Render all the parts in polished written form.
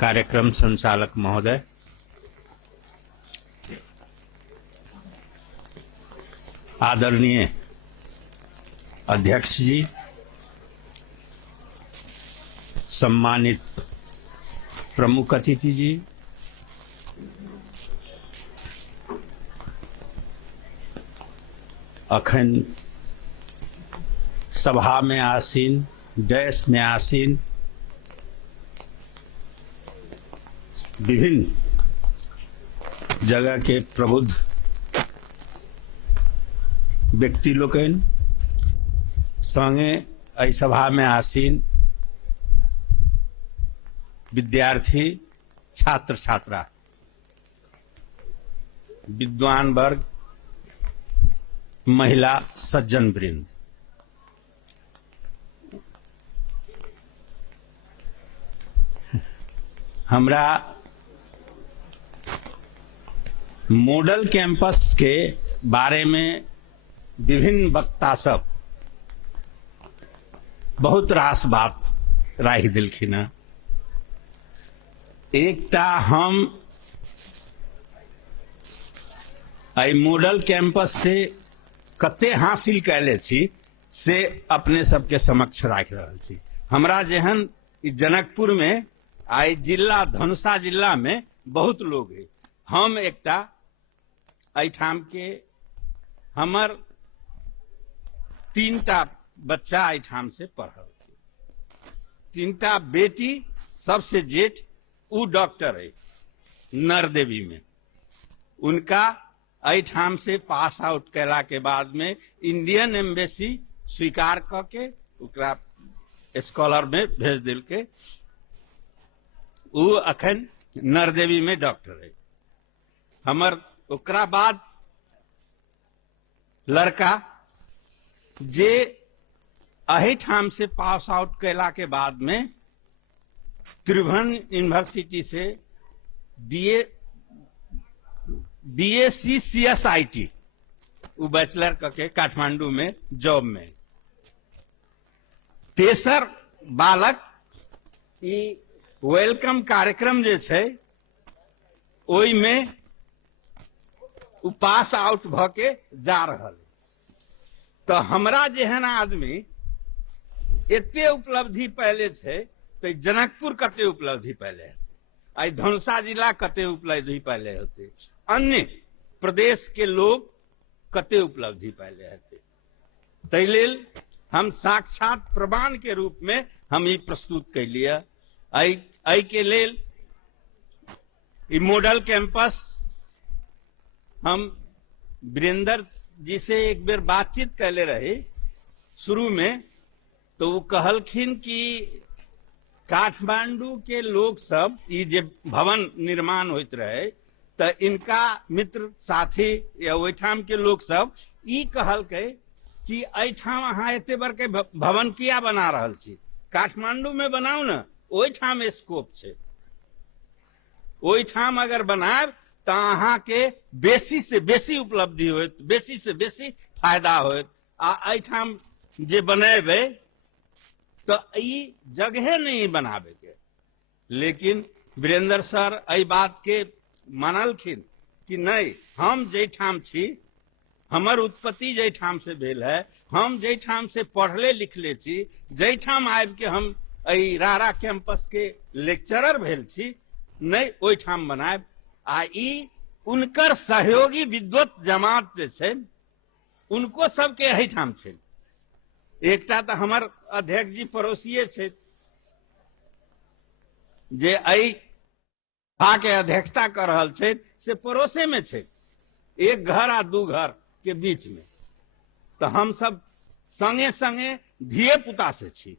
कार्यक्रम संचालक महोदय, आदरणीय अध्यक्ष जी, सम्मानित प्रमुख अतिथि जी, अखन सभा में आसीन, डैश में आसीन विभिन्न जगह के प्रबुद्ध व्यक्ति लोकन, संगे एहि सभा में आसीन विद्यार्थी, छात्र छात्रा, विद्वान वर्ग, महिला सज्जन वृंद, हमरा मॉडल कैंपस के बारे में विभिन्न वक्ता सब बहुत रास बात राखि देलखिन हैं। एकटा हम एहि मॉडल कैंपस से कते हासिल कैले छी से अपने सबके समक्ष राखि रहल छी। हमरा जेहन ई जनकपुर में आई जिला धनुषा जिला में बहुत लोग है। हम एकटा एहिठाम के हमर 3टा बच्चा एहिठाम से पढ़ल, 3टा बेटी, सबसे जेठ उ डॉक्टर है नरदेवी में। उनका एहिठाम से पास आउट कैला के बाद में इंडियन एम्बेसी स्वीकार करके ओकरा स्कॉलर में भेज दिल के। उ अखन नरदेवी में डॉक्टर है। हमर ओकरा बाद लड़का जे अहिठाम से पास आउट कैला के बाद में त्रिभुवन यूनिवर्सिटी से बीएससी CSIT वो बैचलर करके काठमांडू में जॉब में। तेसर बालक ई वेलकम कार्यक्रम जे छै ओई में उ पास आउट भ के जा रहल। तो हमरा जेहन आदमी एते उपलब्धि पहले छै तो जनकपुर कते उपलब्धि पहले है, आई धनुषा जिला कते उपलब्धि पहले होते, अन्य प्रदेश के लोग कते उपलब्धि पहले होते। तै लेल हम साक्षात प्रमाण के रूप में हम ई प्रस्तुत कैलिए। आई के लेल ई मॉडल कैंपस हम वीरेंद्र जी से एक बेर बातचीत कैले रहे शुरू में, तो वो कहलखिन कि काठमांडू के लोग सब ई जे भवन निर्माण होइत रहे तो इनका मित्र साथी या ओहिठाम के लोग सब ई कहलकै कि एहिठाम अहाँ एते बड़के भवन किया बना रहल छी, काठमांडू में बनाऊ न, ओहिठाम स्कोप छै, ओहिठाम अगर बनाब तो अहाँ के बेसी से बेसी उपलब्धि होत, बेसी से बेसी फायदा होत। आ एहिठाम जे बनेबे तो ई जगह नहीं बनाबे के। लेकिन वीरेंद्र सर एहि बात के मानलखिन कि नहीं, हम जैठाम छी, हमर उत्पत्ति जैठाम से भेल है, हम जैठाम से पढ़ले लिखले छी, जैठाम आबि के हम एहि रारा कैंपस के लेक्चरर भेल छी, नहीं ओहिठाम बनायब। आ ई उनकर सहयोगी विद्वत जमात जे छै उनको सबके एहिठाम छै। एकटा तो हमर अध्यक्ष जी पड़ोसिए छै जे एहि सभा के अध्यक्षता कर रहल छै, से पड़ोसे में छै, एक घर आ 2 घर के बीच में। तो हम सब संगे संगे धिये पुता से छी।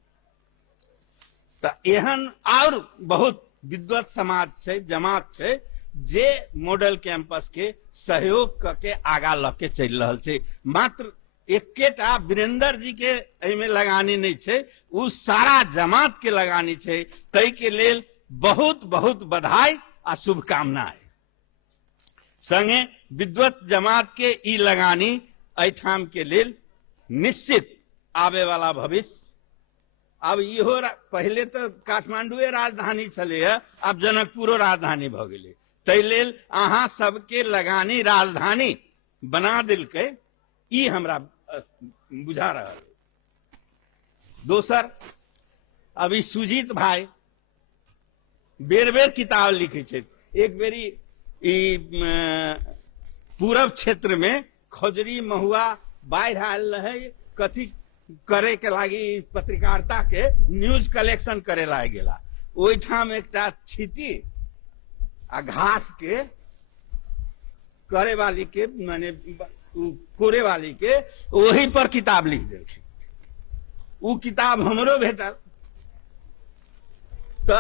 तो एहन और बहुत विद्वत समाज छै, जमात छै जे मॉडल कैंपस के सहयोग करके आगा लके चल रहल छै। मात्र एकेटा वीरेंद्र जी के एहिमे लगानी नहीं छै, उ सारा जमात के लगानी छै। तै के लेल बहुत बहुत बधाई आ शुभकामनाएं। संगे विद्वत जमात के ई लगानी एहिठाम के लेल निश्चित आवे वाला भविष्य अब इहो पहले तो काठमांडुए राजधानी छले है, अब जनकपुरो राजधानी भ गेलै। तै लेल अहाँ सबके लगानी राजधानी बना दिलकै, ई हमरा बुझा रहल। दोसर, अभी सुजीत भाई बेर बेर किताब लिखे छे। एक बेरी पूरब क्षेत्र में खजरी महुआ बाढ़ आयल रहे, कथी करे के लागी पत्रकारिता के न्यूज कलेक्शन करे लाग गेला। ओहिठाम एकटा छिटी आ घास के करे वाली के माने कोरे वाली के वही पर किताब लिख देलखिन। उ किताब हमरो भेटल। तो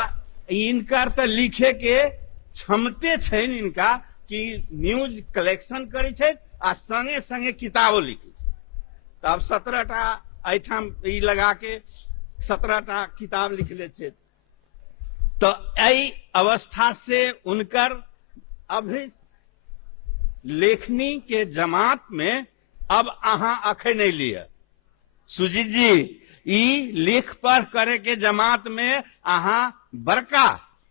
इनकर तो लिखे के क्षमते छन इनका कि न्यूज कलेक्शन करे छे आ संगे संगे किताबो लिखे छे। तब 17टा एठाम ई लगा के 17टा किताब लिखले छे। तो एई अवस्था से उनकर अभी लेखनी के जमात में अब अहाँ अखन नहीं लिया। सुजीत जी, ई लेख पढ़ करे के जमात में अहाँ बड़का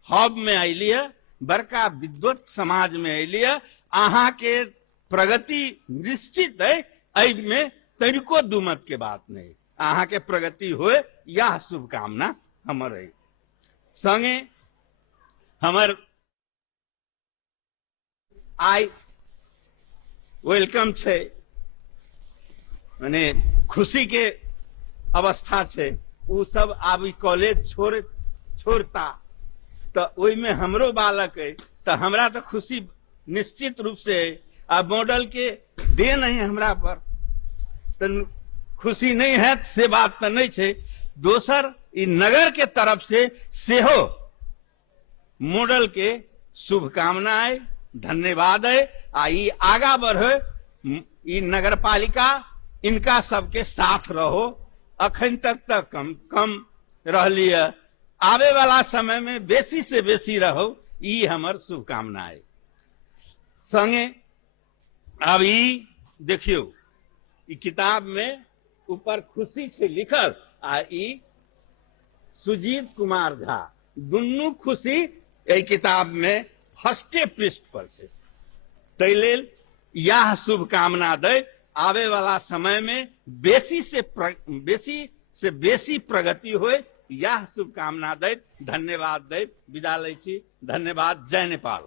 हब में अलिए, बड़का विद्वत समाज में अलिए। अहाँ के प्रगति निश्चित है, एहि में तनिको दुमत के बात नहीं। अहाँ के प्रगति होए, यह शुभकामना हमर है। संगे हमर आई वेलकम छे, माने खुशी के अवस्था छे। उ सब आब कॉलेज छोड़ता तो ओई में हमरो बालक है, तो हमरा तो खुशी निश्चित रूप से है। अब मॉडल के दे नहीं हमरा पर, तो खुशी नहीं है से बात तो नहीं छे। दोसर, ई नगर के तरफ से सेहो मॉडल के शुभकामना है, धन्यवाद है। आ ई आगा बढ़े, ई नगर पालिका इनका सबके साथ रहो। अखन तक कम रहली है, आवे वाला समय में बेसी से बेसी रहो, ई हमर शुभकामना है। संगे अब ई देखियो, ई किताब में ऊपर खुशी छे लिखल, आ ई सुजीत कुमार झा, दुनू खुशी एहि किताब में फर्स्टे पृष्ठ पर छे। तै लेल यह शुभकामना दे, आवे वाला समय में बेसी से बेसी प्रगति होए, यह शुभकामना दे, धन्यवाद दे, विदा लै छी। धन्यवाद। जय नेपाल।